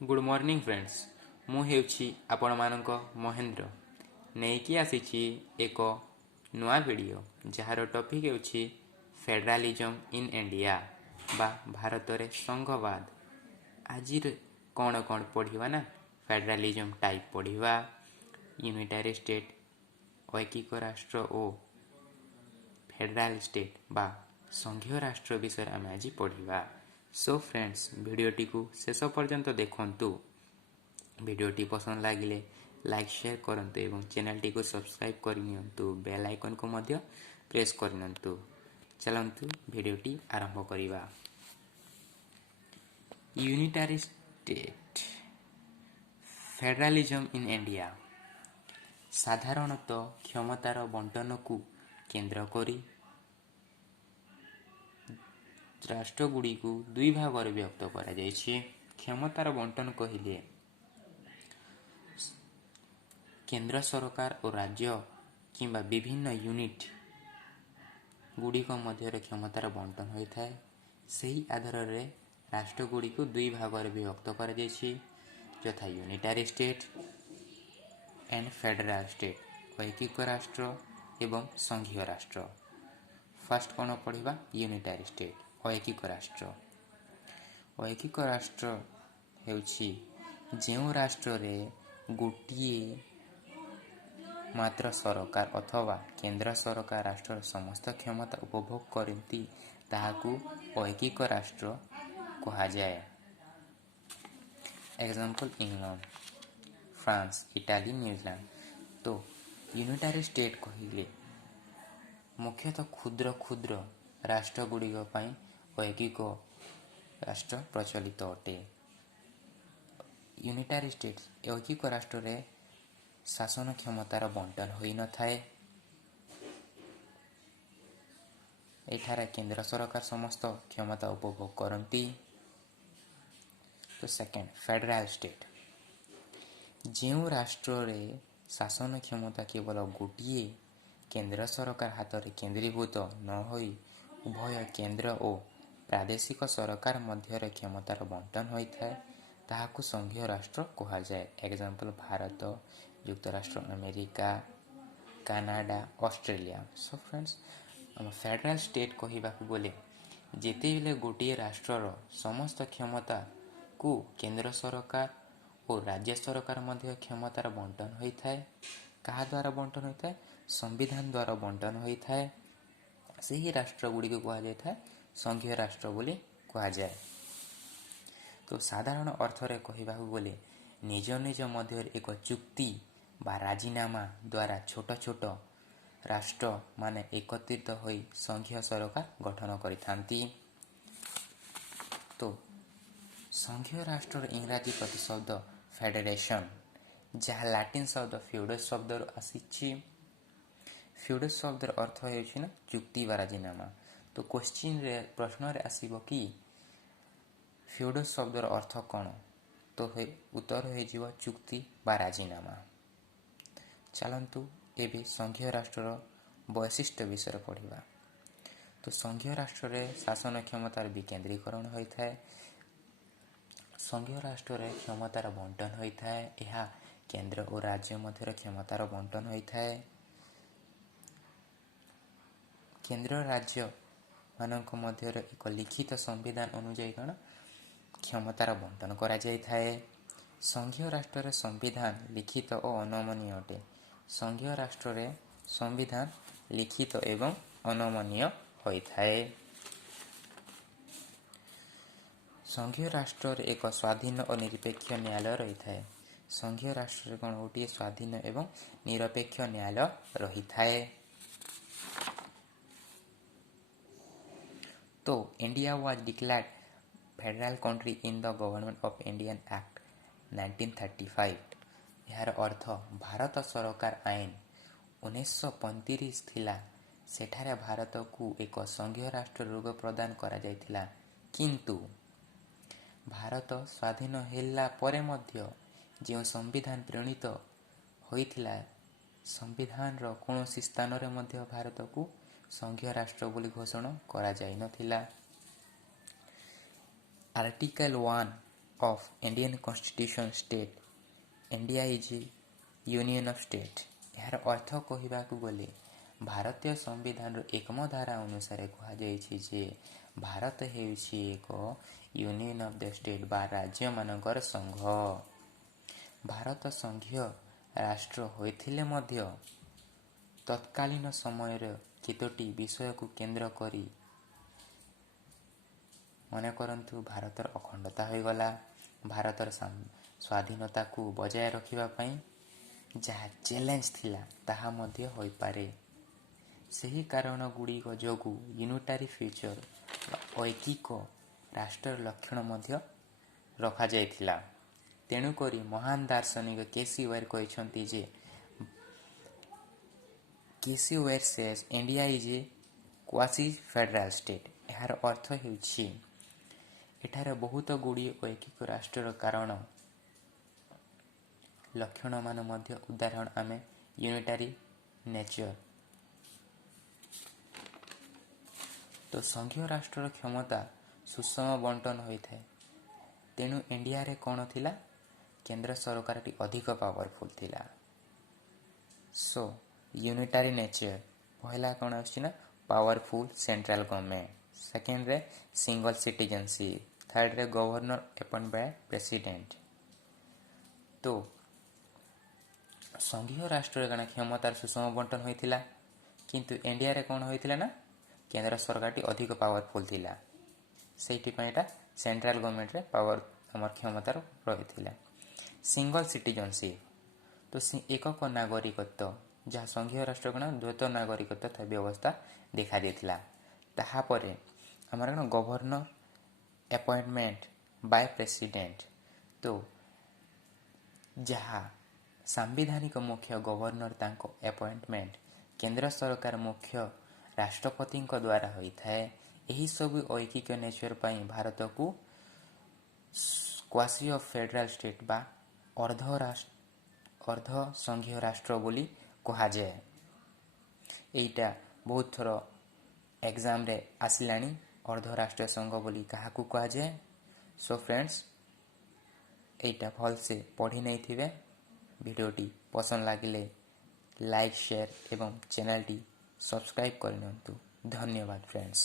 Good morning friends. ମୁଁ ହେଉଛି ଆପଣମାନଙ୍କ ମହେନ୍ଦ୍ର ନେଇକି ଆସିଛି ଏକ ନୂଆ ଭିଡ଼ିଓ ଯାହାର ଟପିକ୍ ହେଉଛି ଫେଡେରାଲିଜମ୍ ଇନ୍ ଇଣ୍ଡିଆ ବା ଭାରତରେ ସଂଘବାଦ। ଆଜିର କ'ଣ କ'ଣ ପଢ଼ିବା ନା ଫେଡେରାଲିଜମ୍ ଟାଇପ୍ ପଢ଼ିବା, ୟୁନିଟାରୀ ଷ୍ଟେଟ୍ ଐକିକ ରାଷ୍ଟ୍ର ଓ ଫେଡେରାଲ ଷ୍ଟେଟ୍ ବା ସଂଘୀୟ ରାଷ୍ଟ୍ର ବିଷୟରେ ଆମେ ଆଜି ପଢ଼ିବା। ସୋ ଫ୍ରେଣ୍ଡସ୍, ଭିଡ଼ିଓଟିକୁ ଶେଷ ପର୍ଯ୍ୟନ୍ତ ଦେଖନ୍ତୁ। ଭିଡ଼ିଓଟି ପସନ୍ଦ ଲାଗିଲେ ଲାଇକ୍ ସେୟାର କରନ୍ତୁ ଏବଂ ଚ୍ୟାନେଲଟିକୁ ସବସ୍କ୍ରାଇବ୍ କରିନିଅନ୍ତୁ। ବେଲ୍ ଆଇକନ୍କୁ ମଧ୍ୟ ପ୍ରେସ୍ କରିନିଅନ୍ତୁ। ଚାଲନ୍ତୁ ଭିଡ଼ିଓଟି ଆରମ୍ଭ କରିବା। Unitary state federalism in India ସାଧାରଣତଃ କ୍ଷମତାର ବଣ୍ଟନକୁ କେନ୍ଦ୍ର କରି ରାଷ୍ଟ୍ରଗୁଡ଼ିକୁ ଦୁଇ ଭାଗରେ ବିଭକ୍ତ କରାଯାଇଛି। କ୍ଷମତାର ବଣ୍ଟନ କହିଲେ କେନ୍ଦ୍ର ସରକାର ଓ ରାଜ୍ୟ କିମ୍ବା ବିଭିନ୍ନ ୟୁନିଟ୍ ଗୁଡ଼ିକ ମଧ୍ୟରେ କ୍ଷମତାର ବଣ୍ଟନ ହୋଇଥାଏ। ସେହି ଆଧାରରେ ରାଷ୍ଟ୍ରଗୁଡ଼ିକୁ ଦୁଇ ଭାଗରେ ବିଭକ୍ତ କରାଯାଇଛି, ଯଥା unitary state and federal state, ଐକିକ ରାଷ୍ଟ୍ର ଏବଂ ସଂଘୀୟ ରାଷ୍ଟ୍ର। ଫାର୍ଷ୍ଟ କ'ଣ ପଢ଼ିବା? ୟୁନିଟାରୀ ଷ୍ଟେଟ୍, ଐକିକ ରାଷ୍ଟ୍ର। ଐକିକ ରାଷ୍ଟ୍ର ହେଉଛି ଯେଉଁ ରାଷ୍ଟ୍ରରେ ଗୋଟିଏ ମାତ୍ର ସରକାର ଅଥବା କେନ୍ଦ୍ର ସରକାର ରାଷ୍ଟ୍ରର ସମସ୍ତ କ୍ଷମତା ଉପଭୋଗ କରନ୍ତି, ତାହାକୁ ଐକିକ ରାଷ୍ଟ୍ର କୁହାଯାଏ। Example England, France, Italy, New Zealand. ତ ୟୁନିଟାରୀ ଷ୍ଟେଟ୍ କହିଲେ ମୁଖ୍ୟତଃ କ୍ଷୁଦ୍ର କ୍ଷୁଦ୍ର ରାଷ୍ଟ୍ରଗୁଡ଼ିକ ପାଇଁ ଐକିକ ରାଷ୍ଟ୍ର ପ୍ରଚଳିତ ଅଟେ। ୟୁନିଟାରୀ ଷ୍ଟେଟ୍ ଐକିକ ରାଷ୍ଟ୍ରରେ ଶାସନ କ୍ଷମତାର ବଣ୍ଟନ ହୋଇନଥାଏ। ଏଠାରେ କେନ୍ଦ୍ର ସରକାର ସମସ୍ତ କ୍ଷମତା ଉପଭୋଗ କରନ୍ତି। ତ ସେକେଣ୍ଡ, ଫେଡେରାଲ ଷ୍ଟେଟ୍ ଯେଉଁ ରାଷ୍ଟ୍ରରେ ଶାସନ କ୍ଷମତା କେବଳ ଗୋଟିଏ କେନ୍ଦ୍ର ସରକାର ହାତରେ କେନ୍ଦ୍ରୀଭୂତ ନ ହୋଇ ଉଭୟ କେନ୍ଦ୍ର ଓ ପ୍ରାଦେଶିକ ସରକାର ମଧ୍ୟରେ କ୍ଷମତାର ବଣ୍ଟନ ହୋଇଥାଏ, ତାହାକୁ ସଂଘୀୟ ରାଷ୍ଟ୍ର କୁହାଯାଏ। ଏକ୍ସାମ୍ପଲ୍ ଭାରତ, ଯୁକ୍ତରାଷ୍ଟ୍ର America, Canada, Australia. Show friends, ଆମ ଫେଡେରାଲ ଷ୍ଟେଟ୍ କହିବାକୁ ଗଲେ ଯେତେବେଳେ ଗୋଟିଏ ରାଷ୍ଟ୍ରର ସମସ୍ତ କ୍ଷମତାକୁ କେନ୍ଦ୍ର ସରକାର ଓ ରାଜ୍ୟ ସରକାର ମଧ୍ୟ କ୍ଷମତାର ବଣ୍ଟନ ହୋଇଥାଏ। କାହା ଦ୍ୱାରା ବଣ୍ଟନ ହୋଇଥାଏ? ସମ୍ବିଧାନ ଦ୍ୱାରା ବଣ୍ଟନ ହୋଇଥାଏ। ସେହି ରାଷ୍ଟ୍ରଗୁଡ଼ିକୁ କୁହାଯାଇଥାଏ ସଂଘୀୟ ରାଷ୍ଟ୍ର ବୋଲି କୁହାଯାଏ। ତ ସାଧାରଣ ଅର୍ଥରେ କହିବାକୁ ଗଲେ ନିଜ ନିଜ ମଧ୍ୟରେ ଏକ ଚୁକ୍ତି ବା ରାଜିନାମା ଦ୍ୱାରା ଛୋଟ ଛୋଟ ରାଷ୍ଟ୍ରମାନେ ଏକତ୍ରିତ ହୋଇ ସଂଘୀୟ ସରକାର ଗଠନ କରିଥାନ୍ତି। ତ ସଂଘୀୟ ରାଷ୍ଟ୍ରର ଇଂରାଜୀ ପ୍ରତିଶବ୍ଦ ଫେଡେରେସନ୍, ଯାହା ଲାଟିନ୍ ଶବ୍ଦ ଫିଉଡସ୍ ଶବ୍ଦରୁ ଆସିଛି। ଫିଉଡସ୍ ଶବ୍ଦର ଅର୍ଥ ହେଉଛି ନା ଚୁକ୍ତି ବା ରାଜିନାମା। ତ ପ୍ରଶ୍ନରେ ଆସିବ କି ଫିଉଡସ୍ ଶବ୍ଦର ଅର୍ଥ କ'ଣ? ତ ଉତ୍ତର ହୋଇଯିବ ଚୁକ୍ତି ବା ରାଜିନାମା। ଚାଲନ୍ତୁ ଏବେ ସଂଘୀୟ ରାଷ୍ଟ୍ରର ବୈଶିଷ୍ଟ୍ୟ ବିଷୟରେ ପଢ଼ିବା। ତ ସଂଘୀୟ ରାଷ୍ଟ୍ରରେ ଶାସନ କ୍ଷମତାର ବିକେନ୍ଦ୍ରୀକରଣ ହୋଇଥାଏ। ସଂଘୀୟ ରାଷ୍ଟ୍ରରେ କ୍ଷମତାର ବଣ୍ଟନ ହୋଇଥାଏ। ଏହା କେନ୍ଦ୍ର ଓ ରାଜ୍ୟ ମଧ୍ୟରେ କ୍ଷମତାର ବଣ୍ଟନ ହୋଇଥାଏ। କେନ୍ଦ୍ର ରାଜ୍ୟମାନଙ୍କ ମଧ୍ୟରେ ଏକ ଲିଖିତ ସମ୍ବିଧାନ ଅନୁଯାୟୀ କ'ଣ କ୍ଷମତାର ବଣ୍ଟନ କରାଯାଇଥାଏ। ସଂଘୀୟ ରାଷ୍ଟ୍ରରେ ସମ୍ବିଧାନ ଲିଖିତ ଓ ଅନମନୀୟ ଅଟେ। ସଂଘୀୟ ରାଷ୍ଟ୍ରରେ ସମ୍ବିଧାନ ଲିଖିତ ଏବଂ ଅନମନୀୟ ହୋଇଥାଏ। ସଂଘୀୟ ରାଷ୍ଟ୍ରରେ ଏକ ସ୍ୱାଧୀନ ଓ ନିରପେକ୍ଷ ନ୍ୟାୟାଳୟ ରହିଥାଏ। ସଂଘୀୟ ରାଷ୍ଟ୍ରରେ କ'ଣ ଗୋଟିଏ ସ୍ୱାଧୀନ ଏବଂ ନିରପେକ୍ଷ ନ୍ୟାୟାଳୟ ରହିଥାଏ। ତ India was declared federal country in the government of Indian act 1935। ଏହାର ଅର୍ଥ ଭାରତ ସରକାର ଆଇନ 1935 ଥିଲା। ସେଠାରେ ଭାରତକୁ ଏକ ସଂଘୀୟ ରାଷ୍ଟ୍ର ରୂପ ପ୍ରଦାନ କରାଯାଇଥିଲା। କିନ୍ତୁ ଭାରତ ସ୍ୱାଧୀନ ହେଲା ପରେ ମଧ୍ୟ ଯେଉଁ ସମ୍ବିଧାନ ପ୍ରଣୀତ ହୋଇଥିଲା, ସମ୍ବିଧାନର କୌଣସି ସ୍ଥାନରେ ମଧ୍ୟ ଭାରତକୁ ସଂଘୀୟ ରାଷ୍ଟ୍ର ବୋଲି ଘୋଷଣା କରାଯାଇନଥିଲା। Article 1 of Indian Constitution state India is a union of state। ଏହାର ଅର୍ଥ କହିବାକୁ ଗଲେ ଭାରତୀୟ ସମ୍ବିଧାନର ଏକମ ଧାରା ଅନୁସାରେ କୁହାଯାଇଛି ଯେ ଭାରତ ହେଉଛି ଏକ ୟୁନିୟନ ଅଫ୍ ଦ ଷ୍ଟେଟ୍ ବା ରାଜ୍ୟମାନଙ୍କର ସଂଘ। ଭାରତ ସଂଘୀୟ ରାଷ୍ଟ୍ର ହୋଇଥିଲେ ମଧ୍ୟ ତତ୍କାଳୀନ ସମୟରେ କେତୋଟି ବିଷୟକୁ କେନ୍ଦ୍ର କରି ମନେ କରନ୍ତୁ ଭାରତର ଅଖଣ୍ଡତା ହୋଇଗଲା। ଭାରତର ସ୍ୱାଧୀନତାକୁ ବଜାୟ ରଖିବା ପାଇଁ ଯାହା ଚ୍ୟାଲେଞ୍ଜ ଥିଲା ତାହା ମଧ୍ୟ ହୋଇପାରେ। ସେହି କାରଣ ଗୁଡ଼ିକ ଯୋଗୁଁ ୟୁନିଟାରୀ ଫ୍ୟୁଚର ବା ଐକିକ ରାଷ୍ଟ୍ରର ଲକ୍ଷଣ ମଧ୍ୟ ରଖାଯାଇଥିଲା। ତେଣୁକରି ମହାନ ଦାର୍ଶନିକ କେସି ୱେର କହିଛନ୍ତି ଯେ KC Wheare says India is a quasi federal state. ଏହାର ଅର୍ଥ ହେଉଛି ଏଠାରେ ବହୁତ ଗୁଡ଼ିଏ ଐକିକ ରାଷ୍ଟ୍ରର କାରଣ ଲକ୍ଷଣମାନ ମଧ୍ୟ ଉଦାହରଣ ଆମେ ୟୁନିଟାରୀ ନେଚର। ତ ସଂଘୀୟ ରାଷ୍ଟ୍ରର କ୍ଷମତା ସୁଷମ ବଣ୍ଟନ ହୋଇଥାଏ। ତେଣୁ ଇଣ୍ଡିଆରେ କ'ଣ ଥିଲା? କେନ୍ଦ୍ର ସରକାରଟି ଅଧିକ ପାୱାରଫୁଲ୍ ଥିଲା। ସୋ ୟୁନିଟାରୀ ନେଚର ପହିଲା କ'ଣ ଆସୁଛି ନା ପାୱାରଫୁଲ୍ ସେଣ୍ଟ୍ରାଲ ଗଭର୍ଣ୍ଣମେଣ୍ଟ, ସେକେଣ୍ଡରେ ସିଙ୍ଗଲ ସିଟିଜେନସିପ୍, ଥାର୍ଡ଼ରେ ଗଭର୍ଣ୍ଣର ଆପଏଣ୍ଟ ବାଇ ପ୍ରେସିଡେଣ୍ଟ। ତ ସଂଘୀୟ ରାଷ୍ଟ୍ରରେ କ'ଣ କ୍ଷମତାର ସୁଷମ ବଣ୍ଟନ ହୋଇଥିଲା, କିନ୍ତୁ ଇଣ୍ଡିଆରେ କ'ଣ ହୋଇଥିଲା ନା କେନ୍ଦ୍ର ସରକାରଟି ଅଧିକ ପାୱାରଫୁଲ୍ ଥିଲା। ସେଇଥିପାଇଁ ଏଇଟା ସେଣ୍ଟ୍ରାଲ ଗଭର୍ଣ୍ଣମେଣ୍ଟରେ ଆମର କ୍ଷମତାର ରହିଥିଲା। ସିଙ୍ଗଲ ସିଟିଜନସିପ୍ ତ ଏକକ ନାଗରିକତ୍ୱ, ଯାହା ସଂଘୀୟ ରାଷ୍ଟ୍ର କ'ଣ ଦ୍ୱୈତ ନାଗରିକତ୍ୱ ବ୍ୟବସ୍ଥା ଦେଖାଯାଇଥିଲା। ତାହାପରେ ଆମର କ'ଣ ଗଭର୍ଣ୍ଣର ଆପଏଣ୍ଟମେଣ୍ଟ ବାଇ ପ୍ରେସିଡେଣ୍ଟ, ତ ଯାହା ସାମ୍ବିଧାନିକ ମୁଖ୍ୟ ଗଭର୍ଣ୍ଣର ତାଙ୍କ ଆପଏଣ୍ଟମେଣ୍ଟ କେନ୍ଦ୍ର ସରକାର ମୁଖ୍ୟ ରାଷ୍ଟ୍ରପତିଙ୍କ ଦ୍ୱାରା ହୋଇଥାଏ। ଏହିସବୁ ଐକିକ ନେଚର ପାଇଁ ଭାରତକୁ କ୍ୱାସି ଅଫ୍ ଫେଡେରାଲ ଷ୍ଟେଟ୍ ବା ଅର୍ଦ୍ଧ ସଂଘୀୟ ରାଷ୍ଟ୍ର ବୋଲି କୁହାଯାଏ। ଏଇଟା ବହୁତ ଥର ଏକ୍ଜାମରେ ଆସିଲାଣି, ଅର୍ଦ୍ଧ ରାଷ୍ଟ୍ରୀୟ ସଂଘ ବୋଲି କାହାକୁ କୁହାଯାଏ। ସୋ ଫ୍ରେଣ୍ଡସ୍, ଏଇଟା ଭଲସେ ପଢ଼ି ନେଇଥିବେ। ଭିଡ଼ିଓଟି ପସନ୍ଦ ଲାଗିଲେ ଲାଇକ୍, ସେୟାର ଏବଂ ଚ୍ୟାନେଲଟି ସବସ୍କ୍ରାଇବ୍ କରିନିଅନ୍ତୁ। ଧନ୍ୟବାଦ ଫ୍ରେଣ୍ଡସ୍।